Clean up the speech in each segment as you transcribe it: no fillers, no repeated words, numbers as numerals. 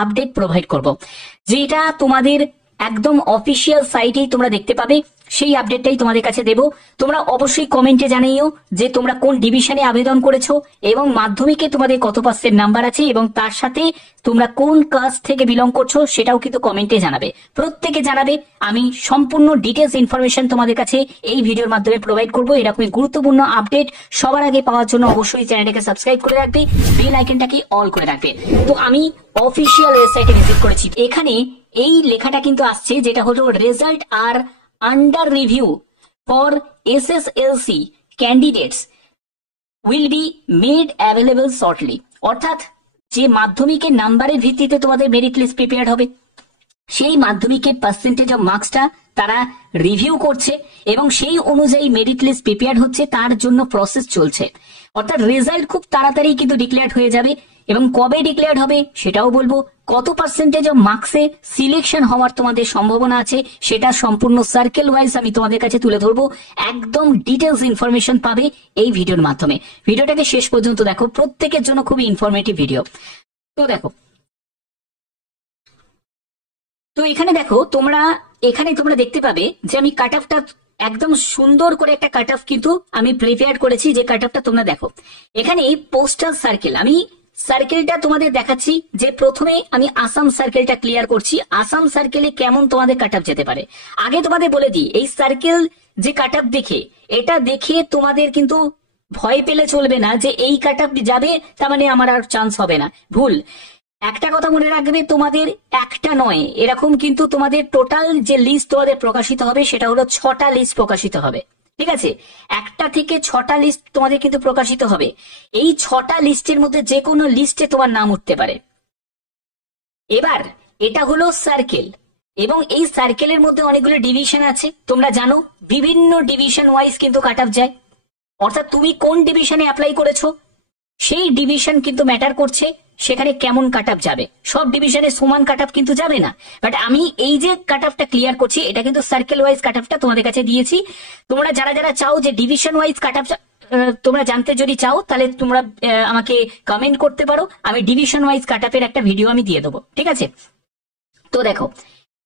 Update provide করব, যেটা তোমাদের একদম অফিসিয়াল সাইটেই তোমরা দেখতে পাবে। সেই আপডেটটাই তোমাদের কাছে দেব। তোমরা অবশ্যই কমেন্টে জানিও যে তোমরা কোন ডিভিশনে আবেদন করেছো এবং মাধ্যমিকে তোমাদের কত পার্সেন্ট নাম্বার আছে, এবং তার সাথে তোমরা কোন কাস্ট থেকে বিলং করছো সেটাও কিন্তু কমেন্টে জানাবে। প্রত্যেকে জানাবে, আমি সম্পূর্ণ ডিটেলস ইনফরমেশন তোমাদের কাছে এই ভিডিওর মাধ্যমে প্রোভাইড করবো। এরকমই গুরুত্বপূর্ণ আপডেট সবার আগে পাওয়ার জন্য অবশ্যই চ্যানেলটাকে সাবস্ক্রাইব করে রাখবে, বেল আইকনটাকে অল করে রাখবে। তো আমি অফিসিয়াল ওয়েবসাইটে ভিজিট করেছি, এখানে এই লেখাটা কিন্তু আসছে, যেটা হলো result are under review for SSLC candidates will be made available shortly. অর্থাৎ যে মাধ্যমিকের নাম্বারের ভিত্তিতে তোমাদের মেরিট লিস্ট প্রিপেয়ার হবে, সেই মাধ্যমিকের পার্সেন্টেজ অফ মার্কসটা তারা রিভিউ করছে এবং সেই অনুযায়ী মেরিট লিস্ট প্রিপেয়ার হচ্ছে, তার জন্য প্রসেস চলছে। অর্থাৎ রেজাল্ট খুব তাড়াতাড়ি কিন্তু ডিক্লেয়ার হয়ে যাবে, এবং কবে ডিক্লেয়ার হবে সেটাও বলবো। কত পার্সেন্টেজ অফ মার্কসে সিলেকশন হওয়ার তোমাদের সম্ভাবনা আছে সেটা সম্পূর্ণ সার্কেল ওয়াইজ আমি তোমাদের কাছে তুলে ধরবো। একদম ডিটেলস ইনফরমেশন পাবে এই ভিডিওর মাধ্যমে। ভিডিওটাকে শেষ পর্যন্ত দেখো, প্রত্যেকের জন্য খুবই ইনফরমেটিভ ভিডিও। তো দেখো, তো এখানে দেখো তোমরা, এখানে তোমরা দেখতে পাবে যে আমি কাট অফটা একদম সুন্দর করে একটা কাট অফ কিন্তু আমি প্রিপেয়ার করেছি। যে কাট অফটা তোমরা দেখো, এখানে পোস্টাল সার্কেল, আমি সার্কেলটা তোমাদের দেখাচ্ছি। যে প্রথমে আমি আসাম সার্কেলটা ক্লিয়ার করছি, আসাম সার্কেলে কেমন তোমাদের কাট অফ যেতে পারে। আগে তোমাদের বলে দিই, এই সার্কেল যে কাট অফ দেখে, এটা দেখে তোমাদের কিন্তু ভয় পেলে চলবে না যে এই কাট অফ যাবে তার মানে আমার আর চান্স হবে না। ভুল। একটা কথা মনে রাখবে, তোমাদের একটা নয়, এরকম কিন্তু তোমাদের টোটাল যে লিস্ট তোমাদের প্রকাশিত হবে সেটা হলো 6টা লিস্ট প্রকাশিত হবে। ঠিক আছে, একটা থেকে 6টা লিস্ট তোমাদের কিন্তু প্রকাশিত হবে। এই 6টা লিস্টের মধ্যে যে কোনো লিস্টে তোমার নাম উঠতে পারে। এবার এটা হলো সার্কেল, এবং এই সার্কেলের মধ্যে অনেকগুলো ডিভিশন আছে। তোমরা জানো বিভিন্ন ডিভিশন ওয়াইজ কিন্তু কাট অফ যায়। অর্থাৎ তুমি কোন ডিভিশনে অ্যাপ্লাই করেছো সেই ডিভিশন কিন্তু ম্যাটার করছে সেখানে কেমন কাট অফ যাবে। সব ডিভিশনে সমান কাট অফ কিন্তু যাবে না, বাট আমি এই যে কাট অফটা ক্লিয়ার করছি এটা কিন্তু সার্কেল ওয়াইজ কাট অফটা তোমাদের কাছে দিয়েছি। তোমরা যারা যারা চাও যে ডিভিশন ওয়াইজ কাট অফ তোমরা জানতে যদি চাও, তাহলে তোমরা আমাকে কমেন্ট করতে পারো, আমি ডিভিশন ওয়াইজ কাট অফের একটা ভিডিও আমি দিয়ে দেবো। ঠিক আছে, তো দেখো,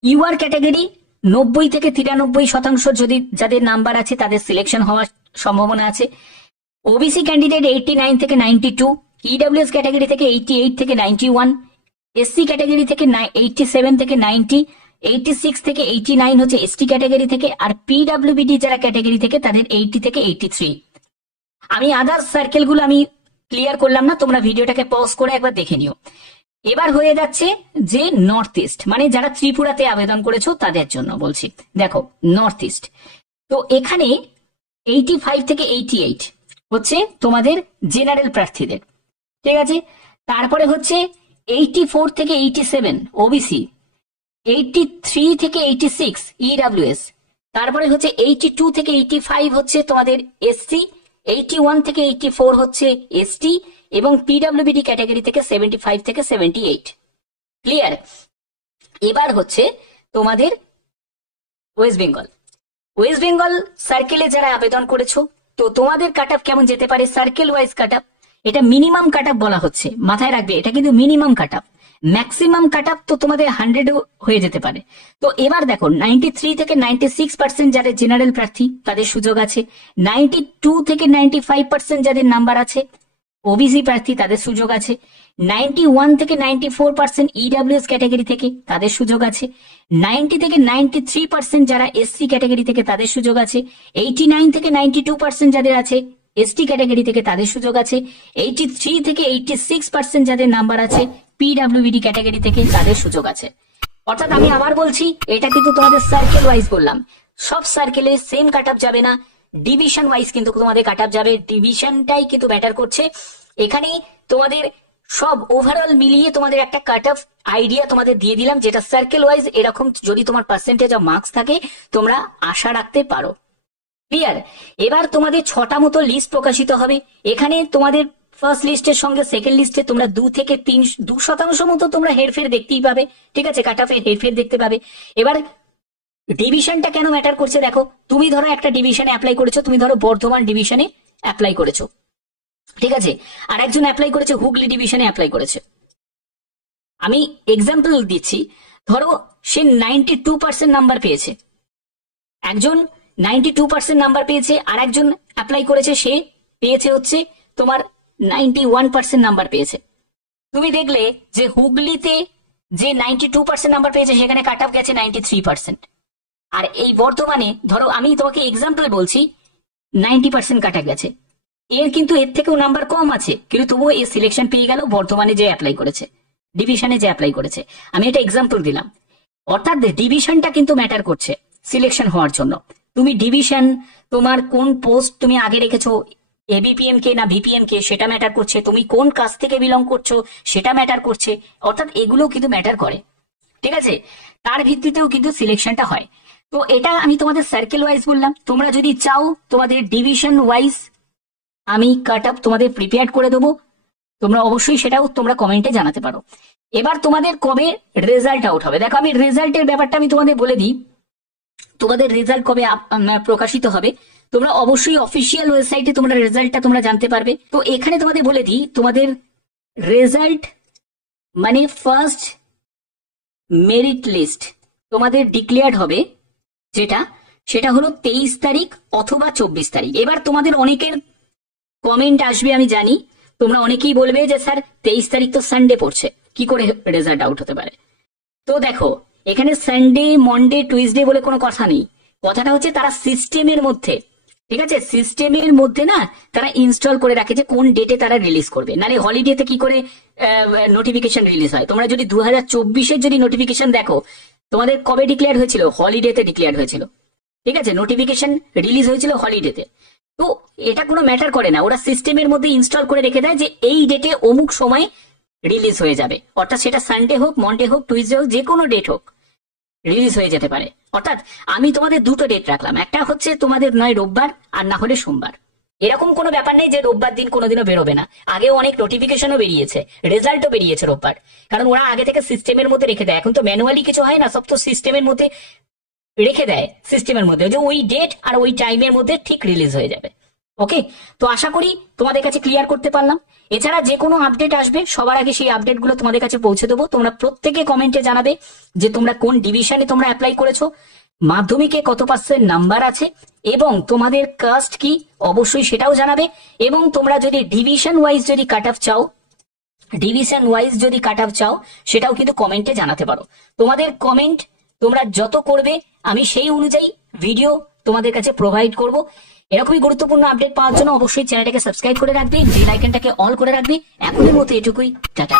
ইউআর ক্যাটাগরি 90 থেকে 93% যদি যাদের নাম্বার আছে তাদের সিলেকশন হওয়ার সম্ভাবনা আছে। ওবিসি ক্যান্ডিডেট 89 থেকে 92, ইডব্লিউএস ক্যাটাগরি থেকে 88 থেকে 91, এসসি ক্যাটাগরি থেকে 87 থেকে 90, 86 থেকে 89 হচ্ছে এসটি ক্যাটাগরি থেকে, আর পিডব্লিউবিডি যারা ক্যাটাগরি থেকে তাদের 80 থেকে 83। আমি আদার্স সার্কেলগুলো আমি ক্লিয়ার করলাম না, তোমরা ভিডিওটাকে পজ করে একবার দেখে নিও। এবার হয়ে যাচ্ছে যে নর্থ ইস্ট, মানে যারা ত্রিপুরাতে আবেদন করেছো তাদের জন্য বলছি। দেখো নর্থ ইস্ট, তো এখানে 85 থেকে 88 হচ্ছে তোমাদের জেনারেল প্রার্থীদের। ঠিক আছে, তারপরে হচ্ছে 84 থেকে 87 ওবিসি, 83 থেকে 86 ইডব্লিউএস, তারপরে হচ্ছে 82 থেকে 85 হচ্ছে তোমাদের এসসি, 81 থেকে 84 হচ্ছে এসটি, এবং পিডব্লিউবিডি ক্যাটাগরি থেকে 75 থেকে 78। ক্লিয়ার? এবার হচ্ছে তোমাদের ওয়েস্ট বেঙ্গল। ওয়েস্ট বেঙ্গল সার্কেলে যারা আবেদন করেছো, তো তোমাদের কাট অফ কেমন যেতে পারে সার্কেল ওয়াইজ কাট অফ, এটা মিনিমাম কাট অফ বলা হচ্ছে, মাথায় রাখবে এটা কিন্তু minimum cut off. Maximum cut off তো তোমাদের 100 হয়ে যেতে পারে। তো এবার দেখো 93 থেকে 96% যাদের জেনারেল প্রার্থী তাদের সুযোগ আছে, 92 থেকে 95% যাদের নাম্বার আছে ওবিসি প্রার্থী তাদের সুযোগ আছে, 91 থেকে 94% ইডব্লিউএস ক্যাটাগরি থেকে তাদের সুযোগ আছে, 90 থেকে 93% যারা এসসি ক্যাটাগরি থেকে তাদের সুযোগ আছে, 89 থেকে 92% যাদের আছে এসটি ক্যাটাগরি থেকে তাদের সুযোগ আছে, 83 থেকে 86% যাদের নাম্বার আছে পিডব্লিউবিডি ক্যাটাগরি থেকে তাদের সুযোগ আছে। অর্থাৎ আমি আবার বলছি, এটা কিন্তু তোমাদের সার্কেল ওয়াইজ বললাম, সব সার্কেলে সেম কাট অফ যাবে না, ডিভিশন ওয়াইজ কিন্তু তোমাদের কাট অফ যাবে। ডিভিশনটাই কিন্তু ম্যাটার করছে এখানে। তোমাদের সব ওভারঅল মিলিয়ে তোমাদের একটা কাট অফ আইডিয়া তোমাদের দিয়ে দিলাম, যেটা সার্কেল ওয়াইজ এরকম যদি তোমার পার্সেন্টেজ অফ মার্কস থাকে তোমরা আশা রাখতে পারো। ক্লিয়ার? এবার তোমাদের 6টা মতো লিস্ট প্রকাশিত হবে। এখানে তোমাদের ফার্স্ট লিস্টের সঙ্গে সেকেন্ড লিস্টে তোমরা 2 থেকে 2% মতো তোমরা হেরফের দেখতেই পাবে। ঠিক আছে, কাট অফের হেরফের দেখতে পাবে। এবার ডিভিশনটা কেন ম্যাটার করছে দেখো, তুমি ধরো একটা ডিভিশনে অ্যাপ্লাই করেছো, তুমি ধরো বর্ধমান ডিভিশনে অ্যাপ্লাই করেছো, ঠিক আছে, আর একজন অ্যাপ্লাই করেছে হুগলি ডিভিশনে অ্যাপ্লাই করেছে। আমি এক্সাম্পল দিচ্ছি, ধরো সে 92% নাম্বার পেয়েছে, একজন 92% নাম্বার পেয়েছে, আর একজন অ্যাপ্লাই করেছে, সে পেয়েছে হচ্ছে তোমার 91% নাম্বার পেয়েছে। তুমি দেখলে যে হুগলিতে যে 92% নাম্বার পেয়েছে সেখানে কাট অফ গেছে 93%, আর এই বর্ধমানে ধরো আমি তোমাকে এক্সাম্পল বলছি 90% কাটা গেছে। এর কিন্তু এর থেকেও নাম্বার কম আছে, কিন্তু তবুও এর সিলেকশন পেয়ে গেল বর্ধমানে যে অ্যাপ্লাই করেছে, ডিভিশনে যে অ্যাপ্লাই করেছে। আমি এটা এক্সাম্পল দিলাম। অর্থাৎ ডিভিশনটা কিন্তু ম্যাটার করছে সিলেকশন হওয়ার জন্য। তুমি ডিভিশন, তোমার কোন পোস্ট তুমি আগে রেখেছো, এবিপিএম কে না ভিপিএম কে, সেটা ম্যাটার করছে। তুমি কোন কাস্ট থেকে বিলং করছো সেটা ম্যাটার করছে। অর্থাৎ এগুলো কিন্তু ম্যাটার করে, ঠিক আছে? তার ভিত্তিতেও কিন্তু সিলেকশনটা হয়। তো এটা আমি তোমাদের সার্কেল ওয়াইজ বললাম। তোমরা যদি চাও তোমাদের ডিভিশন ওয়াইজ আমি কাট আপ তোমাদের প্রিপেয়ার করে দেবো, তোমরা অবশ্যই সেটাও তোমরা কমেন্টে জানাতে পারো। এবার তোমাদের কবে রেজাল্ট আউট হবে, দেখো আমি রেজাল্টের ব্যাপারটা আমি তোমাদের বলে দিই। তোমাদের রেজাল্ট কবে প্রকাশিত হবে, তোমরা অবশ্যই অফিসিয়াল ওয়েবসাইটে তোমরা রেজাল্টটা তোমরা জানতে পারবে। তো এখানে তোমাদের বলে দিই, তোমাদের রেজাল্ট মানে ফার্স্ট মেরিট লিস্ট তোমাদের ডিক্লেয়ার্ড হবে, যেটা সেটা হলো 23 তারিখ অথবা 24 তারিখ। এবার তোমাদের অনেকের কমেন্ট আসবে, আমি জানি তোমরা অনেকেই বলবে যে স্যার 23 তারিখ তো সানডে পড়ছে, কি করে রেজাল্ট আউট হতে পারে? তো দেখো এখানে সানডে, মন্ডে, টুইসডে বলে কোনো কথা নেই। কথাটা হচ্ছে তারা সিস্টেমের মধ্যে, ঠিক আছে, সিস্টেমের মধ্যে না তারা ইনস্টল করে রাখে যে কোন ডেটে তারা রিলিজ করবে। নালে হলিডেতে কি করে নোটিফিকেশন রিলিজ হয়? তোমরা যদি 2024-এর যদি নোটিফিকেশন দেখো, তোমাদের কবে ডিক্লেয়ার হয়েছিল? হলিডেতে ডিক্লেয়ার হয়েছিল, ঠিক আছে, নোটিফিকেশন রিলিজ হয়েছিল হলিডেতে। তো এটা কোনো ম্যাটার করে না, ওরা সিস্টেমের মধ্যে ইনস্টল করে রেখে দেয় যে এই ডেটে অমুক সময় রিলিজ হয়ে যাবে। অর্থাৎ সেটা সানডে হোক, মন্ডে হোক, টুইসডে হোক, যে কোনো ডেট হোক রিলিজ হয়ে যেতে পারে। অর্থাৎ আমি তোমাদের দুটো ডেট রাখলাম, একটা হচ্ছে তোমাদের নয় রোববার আর না হলে সোমবার। এরকম কোনো ব্যাপার নেই যে রোববার দিন কোনোদিনও বেরোবে না। আগেও অনেক নোটিফিকেশনও বেরিয়েছে, রেজাল্টও বেরিয়েছে রোববার, কারণ ওরা আগে থেকে সিস্টেমের মধ্যে রেখে দেয়। এখন তো ম্যানুয়ালি কিছু হয় না, সব তো সিস্টেমের মধ্যে রেখে দেয়, সিস্টেমের মধ্যে যে ওই ডেট আর ওই টাইমের মধ্যে ঠিক রিলিজ হয়ে যাবে। ওকে, তো আশা করি তোমাদের কাছে ক্লিয়ার করতে পারলাম। এছাড়া যে কোনো আপডেট আসবে সবার আগে সেই আপডেট গুলো তোমাদের কাছে পৌঁছে দেবো। তোমরা প্রত্যেকে কমেন্টে জানাবে যে তোমরা কোন ডিভিশনে তোমরা অ্যাপ্লাই করেছো, মাধ্যমিকে কত পার্সেন্ট নাম্বার আছে, এবং তোমাদের কাস্ট কি অবশ্যই সেটাও জানাবে। এবং তোমরা যদি ডিভিশন ওয়াইজ যদি কাট অফ চাও, সেটাও কিন্তু কমেন্টে জানাতে পারো। তোমাদের কমেন্ট তোমরা যত করবে আমি সেই অনুযায়ী ভিডিও তোমাদের কাছে প্রোভাইড করব। এরকমই গুরুত্বপূর্ণ আপডেট পাওয়ার জন্য অবশ্যই চ্যানেলটাকে সাবস্ক্রাইব করে রাখবে, বেল আইকনটাকে অল করে রাখবে। এখনের মতো এটুকুই, টাটা।